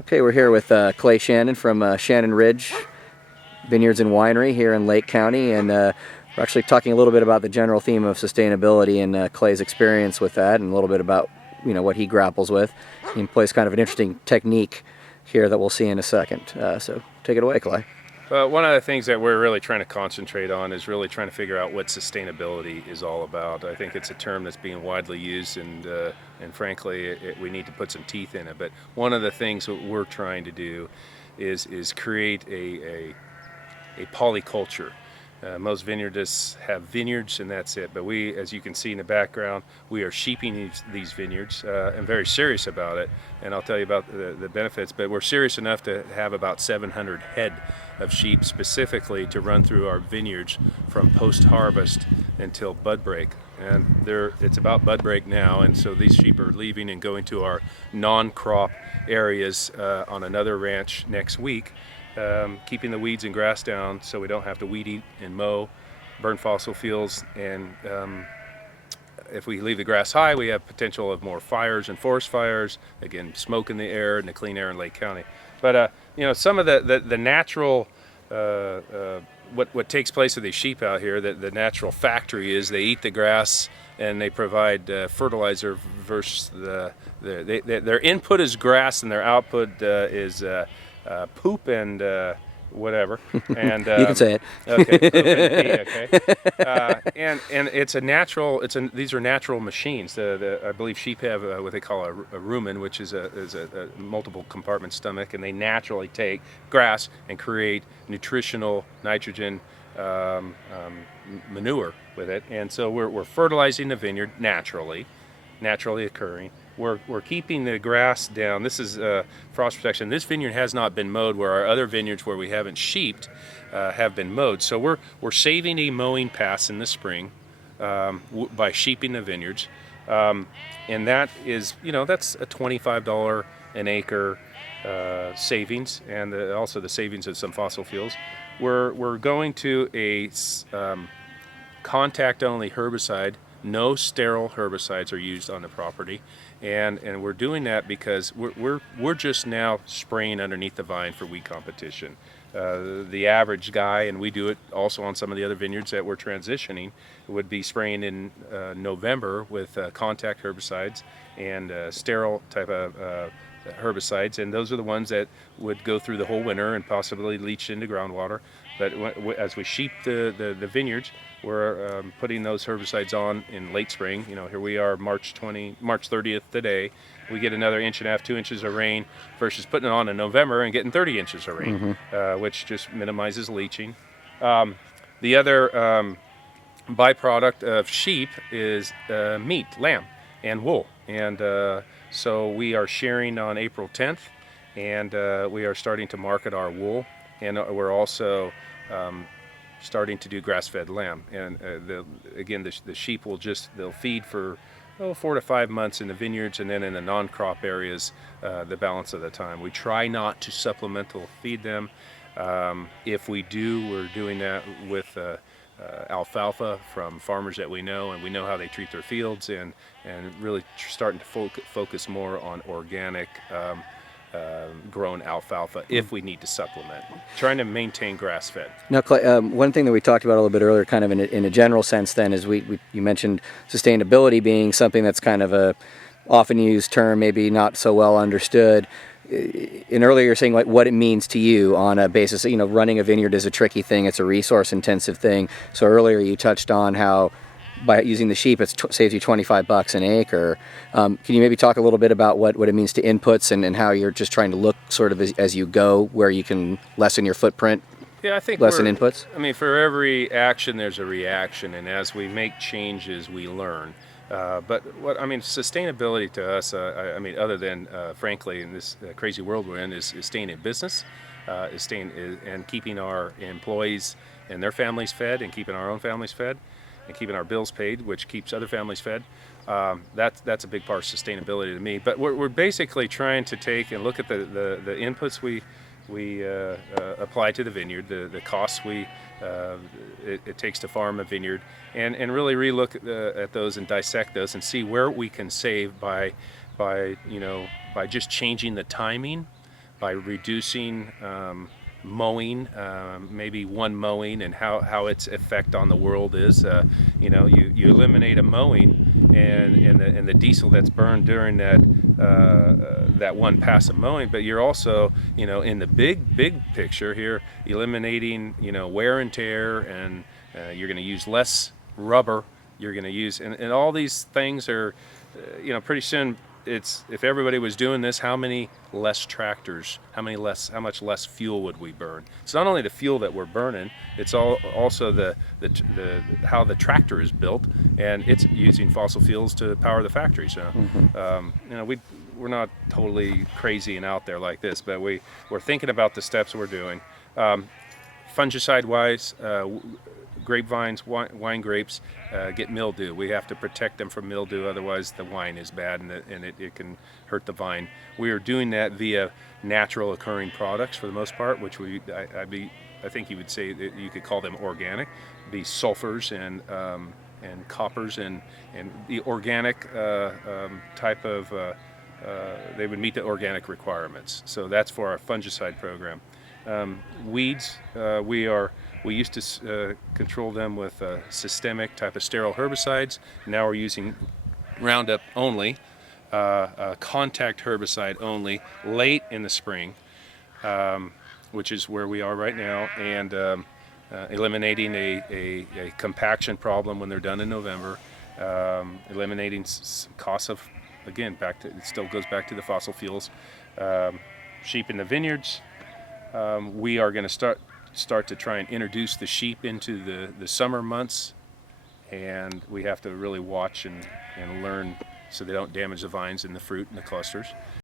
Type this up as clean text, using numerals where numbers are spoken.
Okay, we're here with Clay Shannon from Shannon Ridge, Vineyards and Winery here in Lake County, and we're actually talking a little bit about the general theme of sustainability and Clay's experience with that, and a little bit about what he grapples with. He employs kind of an interesting technique here that we'll see in a second. So take it away, Clay. One of the things that we're really trying to concentrate on is really trying to figure out what sustainability is all about. I think it's a term that's being widely used, and frankly, we need to put some teeth in it. But one of the things that we're trying to do is create a polyculture. Most vineyardists have vineyards and that's it, but we, as you can see in the background, we are sheeping these vineyards and very serious about it, and I'll tell you about the benefits, but we're serious enough to have about 700 head of sheep specifically to run through our vineyards from post-harvest until bud break. And it's about bud break now, and so these sheep are leaving and going to our non-crop areas on another ranch next week, keeping the weeds and grass down so we don't have to weed eat and mow, burn fossil fuels, and if we leave the grass high, we have potential of more fires and forest fires, again, smoke in the air and the clean air in Lake County. But some of the natural what takes place with these sheep out here, the natural factory is they eat the grass and they provide fertilizer versus their input is grass and their output is poop and whatever. And You can say it. Okay, poop and pee, okay. And it's a natural. These are natural machines. I believe sheep have what they call a rumen, which is a multiple compartment stomach, and they naturally take grass and create nutritional nitrogen manure with it. And so we're fertilizing the vineyard naturally occurring. We're keeping the grass down. This is frost protection. This vineyard has not been mowed, where our other vineyards where we haven't sheeped have been mowed. So we're saving a mowing pass in the spring by sheeping the vineyards, and that is that's a $25 an acre savings, and also the savings of some fossil fuels. We're going to a contact-only herbicide. No sterile herbicides are used on the property, and we're doing that because we're just now spraying underneath the vine for weed competition. The average guy, and we do it also on some of the other vineyards that we're transitioning, would be spraying in November with contact herbicides and sterile type of herbicides, and those are the ones that would go through the whole winter and possibly leach into groundwater. But as we sheep the vineyards, we're putting those herbicides on in late spring. Here we are, March 30th today. We get another 1.5 inches, 2 inches of rain versus putting it on in November and getting 30 inches of rain, which just minimizes leaching. The other byproduct of sheep is meat, lamb, and wool. And so we are shearing on April 10th, and we are starting to market our wool, and we're also starting to do grass-fed lamb. And the sheep they'll feed for 4 to 5 months in the vineyards, and then in the non-crop areas the balance of the time. We try not to supplemental feed them. If we do, we're doing that with alfalfa from farmers that we know, and we know how they treat their fields, and really starting to focus more on organic grown alfalfa if we need to supplement, trying to maintain grass-fed. Now, Clay, one thing that we talked about a little bit earlier, kind of in a general sense then, is you mentioned sustainability being something that's kind of a often used term, maybe not so well understood. And earlier you're saying what it means to you on a basis, running a vineyard is a tricky thing, it's a resource-intensive thing. So earlier you touched on how by using the sheep, it saves you $25 an acre. Can you maybe talk a little bit about what it means to inputs and how you're just trying to look sort of as you go, where you can lessen your footprint? Yeah, I think lessen inputs. I mean, for every action, there's a reaction, and as we make changes, we learn. But sustainability to us, other than frankly, in this crazy world we're in, is staying in business, and keeping our employees and their families fed, and keeping our own families fed, and keeping our bills paid, which keeps other families fed. That's a big part of sustainability to me. But we're basically trying to take and look at the inputs we apply to the vineyard, the costs it takes to farm a vineyard, and really relook at those and dissect those and see where we can save by just changing the timing by reducing mowing, maybe one mowing, and how its effect on the world is. You eliminate a mowing and the diesel that's burned during that one pass of mowing, but you're also, in the big picture here, eliminating, wear and tear, and you're going to use less rubber. You're going to use, and all these things are, pretty soon, it's, if everybody was doing this, how many less tractors, how much less fuel would we burn? It's not only the fuel that we're burning, it's also the how the tractor is built, and it's using fossil fuels to power the factory. So, we're not totally crazy and out there like this, but we're thinking about the steps we're doing. Fungicide wise, grapevines, wine grapes get mildew. We have to protect them from mildew, otherwise the wine is bad and it can hurt the vine. We are doing that via natural occurring products for the most part, which I think you would say that you could call them organic, be sulfurs and coppers and the organic type of, they would meet the organic requirements. So that's for our fungicide program. Weeds, we used to control them with systemic type of sterile herbicides. Now we're using Roundup only, contact herbicide only, late in the spring, which is where we are right now, and eliminating a compaction problem when they're done in November, eliminating some costs of, again, it still goes back to the fossil fuels. Sheep in the vineyards. We are going to start to try and introduce the sheep into the summer months, and we have to really watch and learn so they don't damage the vines and the fruit and the clusters.